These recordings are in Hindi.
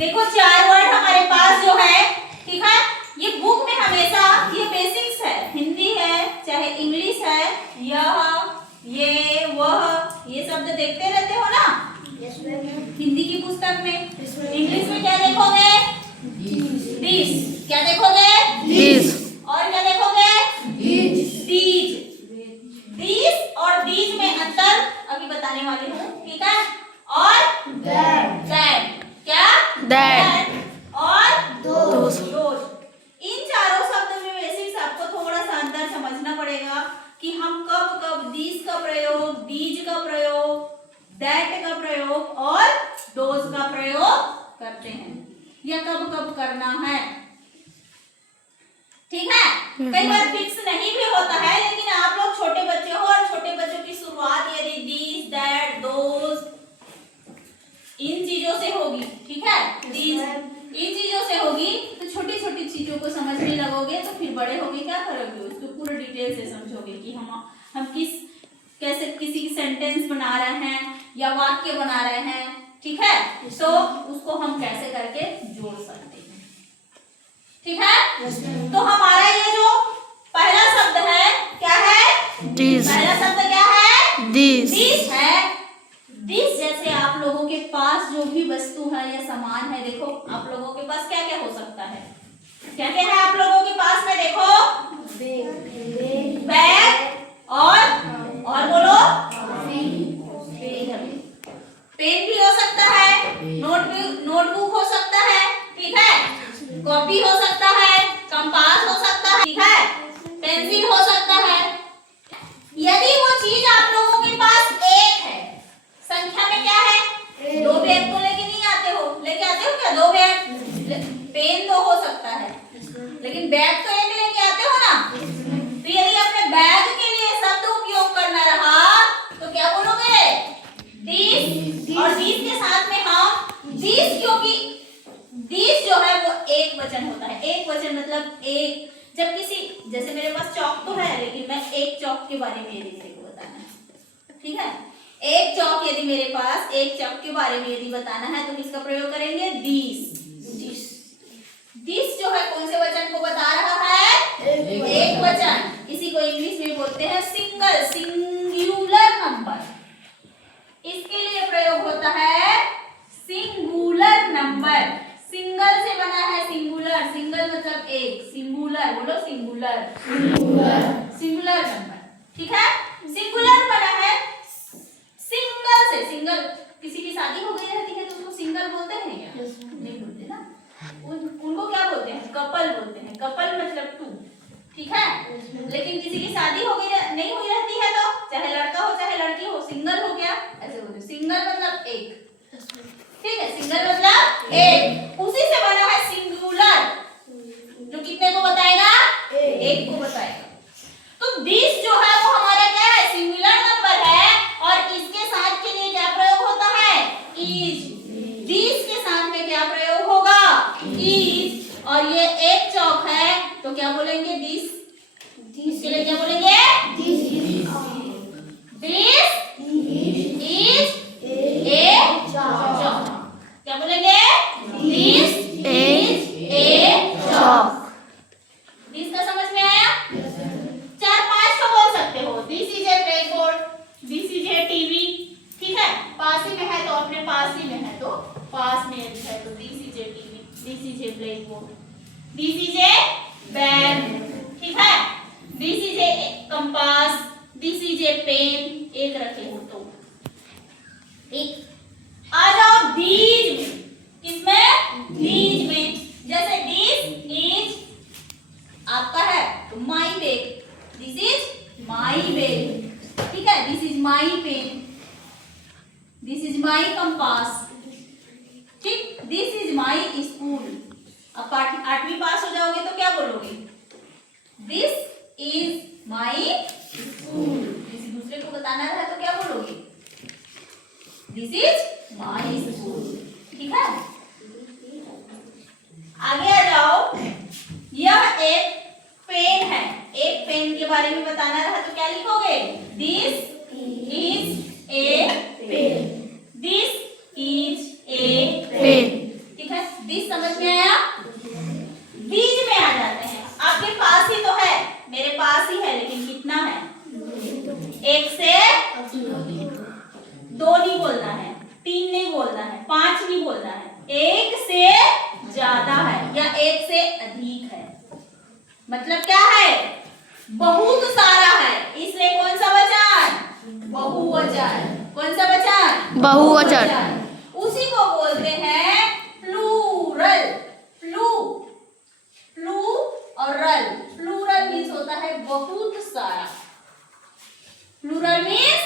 देखो 4 वर्ड हमारे पास जो है, ठीक है, ये बुक में हमेशा ये बेसिक्स है, हिंदी है चाहे इंग्लिश है, यह, ये, वह, ये शब्द देखते रहते हो ना हिंदी की पुस्तक में। इंग्लिश में क्या देखोगे? दिस। क्या देखोगे? दिस। और क्या देखोगे? दीज। दिस और दीज में अंतर अभी बताने वाली हूँ, ठीक है। और दैट। क्या? दैट। और दोस। दोस। इन चारों शब्द में बेसिक्स आपको थोड़ा सा अंतर समझना पड़ेगा कि हम कब कब दिस का प्रयोग, दीज का प्रयोग, दैट का प्रयोग और दोस का प्रयोग करते हैं या कब कब करना है, ठीक है। कई बार फिक्स नहीं भी होता है, लेकिन आप लोग छोटे बच्चे हो और छोटे बच्चों की शुरुआत यदि दिस, दैट, दोस इन चीजों से होगी, ठीक है, इन चीजों से होगी तो छोटी छोटी चीजों को समझने लगोगे तो फिर बड़े होके क्या करोगे, उसको पूरा डिटेल से समझोगे कि हम कैसे किसी सेंटेंस बना रहे हैं या वाक्य बना रहे हैं, ठीक है, तो उसको हम कैसे करके जोड़ सकते हैं, ठीक है। तो हमारा ये जो पहला शब्द है क्या है? दिस। पहला शब्द क्या है? दिस। दिस है। दिस जैसे आप लोगों के पास जो भी वस्तु है या सामान है, देखो आप लोगों के पास क्या क्या हो सकता है, क्या क्या है आप लोगों के पास में, देखो बैग और बोलो पेन भी हो सकता है, नोटबुक हो सकता है, ठीक है, कॉपी हो सकता है, कंपास हो सकता है, ठीक है, पेंसिल हो सकता है। यदि वो चीज आप लोगों के पास एक है, संख्या में क्या है, 2 बैग तो लेके नहीं आते हो, लेके आते हो क्या 2 बैग? पेन 2 हो सकता है लेकिन बैग तो एक लेके आते हो ना। तो यदि अपने बैग के लिए शब्द उपयोग करना रहा तो क्या बोलोगे? दिस। और दिस के साथ में हम दिस, क्योंकि दिस जो है वो एक वचन होता है। एक वचन मतलब एक, जब किसी, जैसे मेरे पास चौक तो है लेकिन मैं एक चौक के बारे में यदि मेरे को बताना है, ठीक है, एक चौक यदि मेरे पास एक चौक के बारे में यदि बताना है तो किसका प्रयोग करेंगे? दिस। दिस जो है कौन से वचन को बता रहा है? एक वचन। इसी को इंग्लिश में बोलते हैं सिंगल, सिंगुलर नंबर। इसके लिए प्रयोग होता है सिंगुलर नंबर। सिंगल से बना है सिंगुलर, सिंगल मतलब एक, सिंगुलर बोलो सिंगुलर, सिंगुलर नंबर, ठीक है। सिंगुलर बना है सिंगल से। सिंगल, किसी की शादी हो गई रहती है तो उसको सिंगल बोलते हैं क्या? नहीं बोलते ना, उनको क्या बोलते हैं? कपल बोलते हैं। कपल मतलब 2, ठीक है। लेकिन किसी की शादी हो गई नहीं हुई रहती है तो चाहे लड़का हो चाहे लड़की हो, सिंगल हो गया, ऐसे बोलते हैं। सिंगल मतलब एक, ठीक है, सिंगल मतलब एक। उसी से बना है सिंगुलर, जो कितने को बताएगा? एक को बताएगा। तो दिस जो है वो हमारा क्या है? सिंगुलर नंबर है और इसके साथ के लिए क्या प्रयोग होता है? इज। दिस के साथ में क्या प्रयोग होगा? इज। और ये एक चौक है तो क्या बोलेंगे? दिस। दिस के लिए क्या बोलेंगे? दिस इज ए चौक। क्या बोलेंगे? This is A Chowk. This का समझ में आया? 4-5 को बोल सकते हो। This is a blackboard, this is a TV, ठीक है। पास ही में है तो अपने पास ही में है तो पास में है तो this is a TV, this is a blackboard, this is a bag, ठीक है, this is a compass, this is a pen. एक रखे हो तो एक। आ जाओ दीज में। किसमें? दीज में। जैसे दिस इज आपका है तो my bag, this is my bag, ठीक है, this is my pen, this is my compass, ठीक, दिस इज माई स्कूल। अब 8वीं पास हो जाओगे तो क्या बोलोगे? This is my school. किसी दूसरे को बताना है तो क्या बोलोगे? दिस इज माई स्कूल, ठीक है। आगे आ जाओ। यह एक पेन है। एक पेन के बारे में बताना रहा तो क्या लिखोगे? This is a pen, this is a pen, ठीक है। दिस समझ में आया? बीच में आ जाते हैं। आपके पास ही तो है, मेरे पास ही है, लेकिन कितना है? 1 से 2 नहीं बोलना है, 3 नहीं बोलना है, 5 नहीं बोलना है, 1 से ज्यादा है या 1 से अधिक है। मतलब क्या है? बहुत सारा है, इसलिए कौन सा वचन? बहुवचन। कौन सा वचन? बहुवचन। उसी को बोलते हैं प्लूरल। प्लू और रल। प्लूरल मीन्स होता है बहुत सारा। प्लूरल मीन्स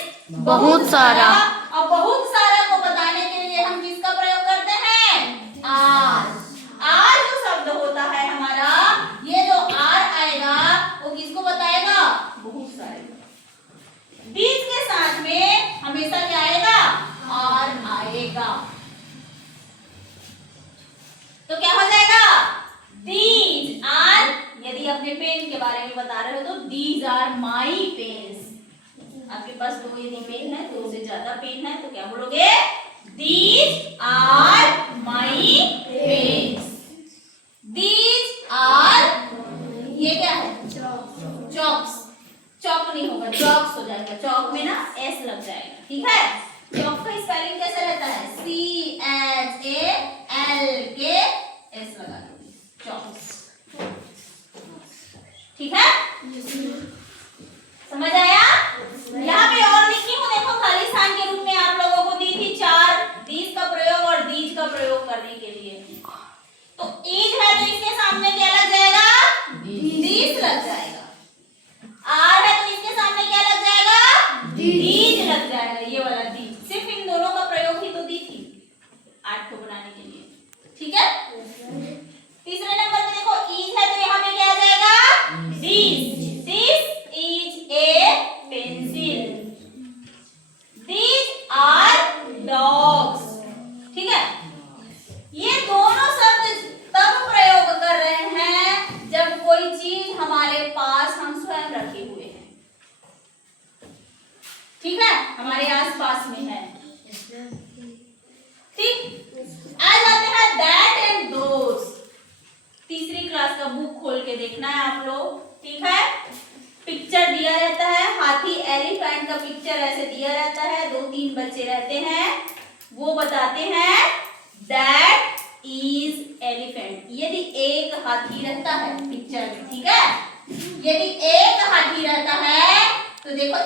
बहुत सारा। और बहुत सारा को बताने के लिए हम किसका प्रयोग करते हैं? आर। आर जो शब्द होता है हमारा, ये जो आर आएगा वो किसको बताएगा? बहुत सारे। बीच के साथ में हमेशा क्या आएगा? आर आएगा। तो क्या हो जाएगा? These are, यदि अपने पेन के बारे में बता रहे हो तो these are my pens। आपके पास 2 यदि पेन है, 2 से ज्यादा पेन है तो क्या बोलोगे? These are my pens। These are, ये क्या है? चॉक्स। चॉक नहीं होगा, चॉक्स हो जाएगा। चॉक में ना एस लग जाएगा, ठीक है? चॉक का स्पेलिंग कैसे रहता है? CHALK लगा दो, चॉक्स। ठीक है? समझ आया? यहाँ पे और लिखी हूँ, देखो खाली स्थान के रूप में आप लोगों को दी थी 4 दीज का प्रयोग और दीज का प्रयोग करने के लिए। तो ईज है तो इसके सामने क्या लग जाएगा? दीज लग जाएगा। आर है तो इसके सामने क्या लग जाएगा? दीज लग जाएगा। ये वाला दीज, सिर्फ इन दोनों का प्रयोग ही तो दी थी 8 को बनाने के लिए, ठीक है? तीसरे नंबर पे देखो इज है तो यहाँ पे क्या आ जाएगा? This is a pencil. These are dogs. ठीक है? ये दोनों शब्द तब प्रयोग कर रहे हैं जब कोई चीज हमारे पास हम स्वयं रखे हुए हैं, ठीक है? हमारे आसपास में है। ठीक, आ जाते हैं दैट एंड दोस। तीसरी क्लास का बुक खोल के देखना है आप लोग, ठीक है? पिक्चर दिया रहता है, हाथी एलिफेंट का पिक्चर ऐसे दिया रहता है, 2-3 बच्चे रहते हैं, वो बताते हैं दैट इज एलिफेंट। यदि एक हाथी रहता है पिक्चर में, ठीक है? यदि एक हाथी रहता है तो देखो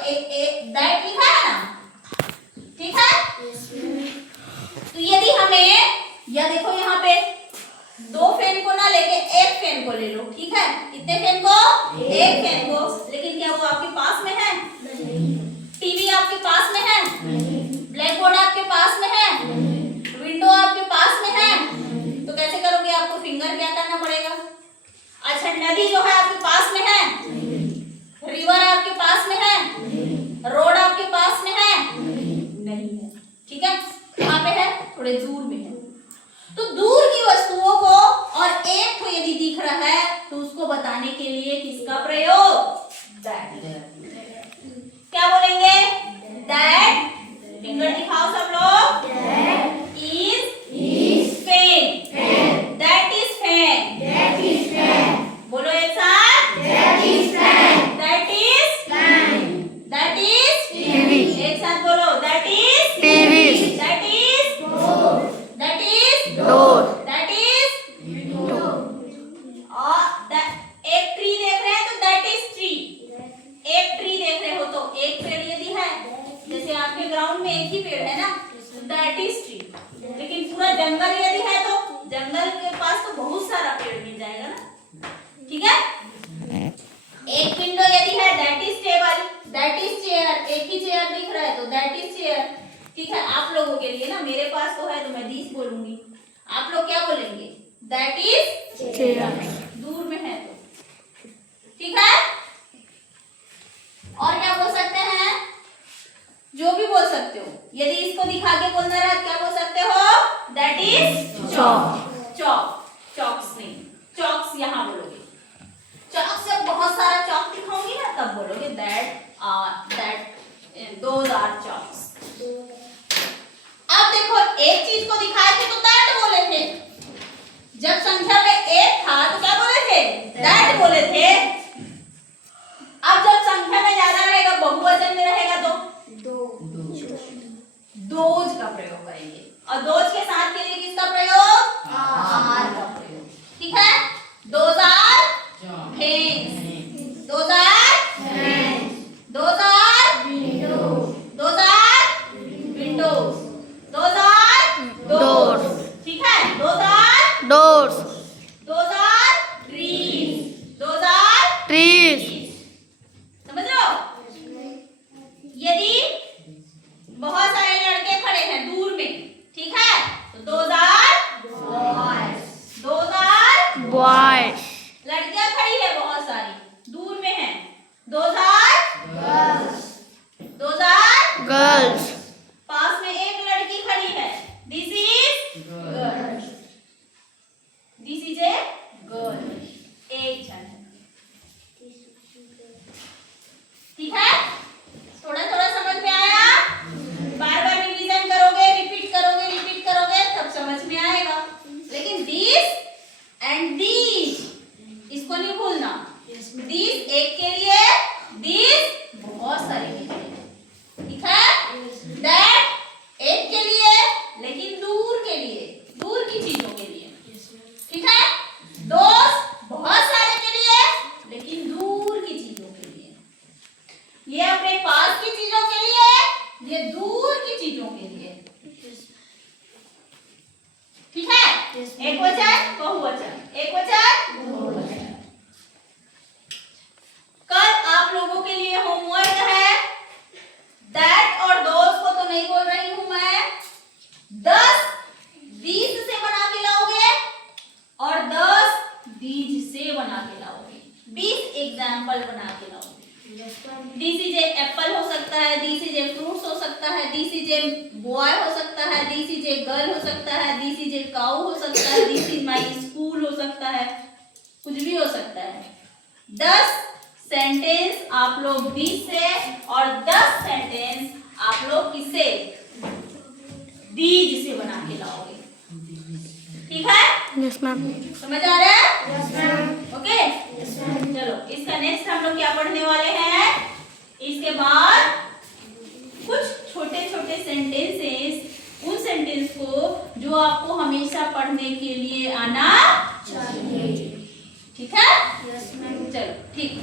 दैट लिखा है ना, ठीक है? तो यदि हमें, या देखो यहाँ पे 2 फेन को ना लेके 1 फेन को ले लो, ठीक है? कितने फेन को? 1 फेन को। लेकिन क्या वो आपके पास में है? टीवी आपके पास में है? ब्लैक बोर्ड आपके पास में है? विंडो आपके पास में है? तो कैसे करोगे? आपको फिंगर क्या करना पड़ेगा? अच्छा, नदी जो है आपके पास में है? रिवर आपके पास में है? रोड आपके पास में है? नहीं है, ठीक है? कहाँ पे है? थोड़े दूर में है। तो दूर की वस्तुओं को और एक को यदि दिख रहा है तो उसको बताने के लिए किसका प्रयोग? दैट। क्या बोलेंगे? दैट, फिंगर दिखाओ सब लोग। That is pen. That is pen. That is pen. बोलो एक साथ। That is pen. That is pen. That is TV. एक साथ बोलो। That is TV. That is door. That is door. That is window. और एक ट्री देख रहे हैं तो दैट इज ट्री। एक ट्री देख रहे हो तो एक पेड़ यदि है, जैसे आपके ग्राउंड में एक ही पेड़ है ना, तो दैट इज ट्री। लेकिन पूरा जंगल यदि है तो जंगल के पास तो बहुत सारा पेड़ मिल जाएगा ना, ठीक है? एक विंडो यदि है that is table. That is chair. एक ही चेयर दिख रहा है तो दैट इज चेयर, ठीक है? आप लोगों के लिए ना, मेरे पास तो है तो मैं दिस बोलूंगी, आप लोग क्या बोलेंगे? That is chair. दूर में है तो, ठीक है? और क्या बोल सकते हैं? जो भी बोल सकते हो। यदि इसको दिखा के बोलना रहा क्या बोल सकते हो? That is chalk. Chalk, chalks नहीं, चॉक्स यहाँ बोलोगे। चॉक से बहुत सारा चॉक दिखाऊंगी ना तब बोलोगे दोज आर चॉक्स। अब देखो एक चीज को दिखाए थे तो दैट बोले थे, doors, Those are trees. Those are trees, समझ रहे हो? यदि बहुत सारे लड़के खड़े हैं दूर में, ठीक है, तो those are boys. Those are boys, लड़कियां खड़ी है बहुत सारी, दूर में है. Those are girls. Those are girls, पास में एक लड़की खड़ी है. This is girl. This is a girl. एक जन. ठीक है? थोड़ा थोड़ा समझ में आया? बार बार रिवीजन करोगे, रिपीट करोगे तब समझ में आएगा. लेकिन दिस एंड दीज इसको नहीं भूलना. दिस एक के लिए, दिस बहुत सारे के लिए. ठीक है? दैट एक के लिए, लेकिन दूर के लिए, दूर की चीजों के लिए. ठीक है? दोस्त बहुत सारे के लिए, लेकिन दूर की चीजों के लिए. ये अपने पास की चीजों के लिए, ये दूर की चीजों के लिए. ठीक है? एक वचन, बहुवचन, एक वचन, बहुवचन. कल आप लोगों के लिए होमवर्क है. दैट और दोस्त को तो नहीं बोल रही हूं मैं. 10 these से बना के लाओगे और 10 these से बना के लाओगे. 20 एग्जाम्पल बना के लाओगे. दिस इज ए एप्पल हो सकता है, दिस इज ए फ्रूट्स हो सकता है, दिस इज ए बॉय हो सकता है, दिस इज ए गर्ल हो सकता है, दिस इज ए काऊ हो सकता है, दिस इज माय स्कूल हो सकता है, कुछ भी हो सकता है. 10 सेंटेंस आप लोग दिस से और 10 सेंटेंस आप लोग किससे, दीज से बना के लाओगे. ठीक है? yes ma'am, समझ आ रहा है? yes ma'am. ओके, चलो इसका नेक्स्ट हम लोग क्या पढ़ने वाले हैं. इसके बाद कुछ छोटे छोटे सेंटेंसेस, उन सेंटेंस को जो आपको हमेशा पढ़ने के लिए आना चाहिए. ठीक है? yes ma'am. चलो ठीक.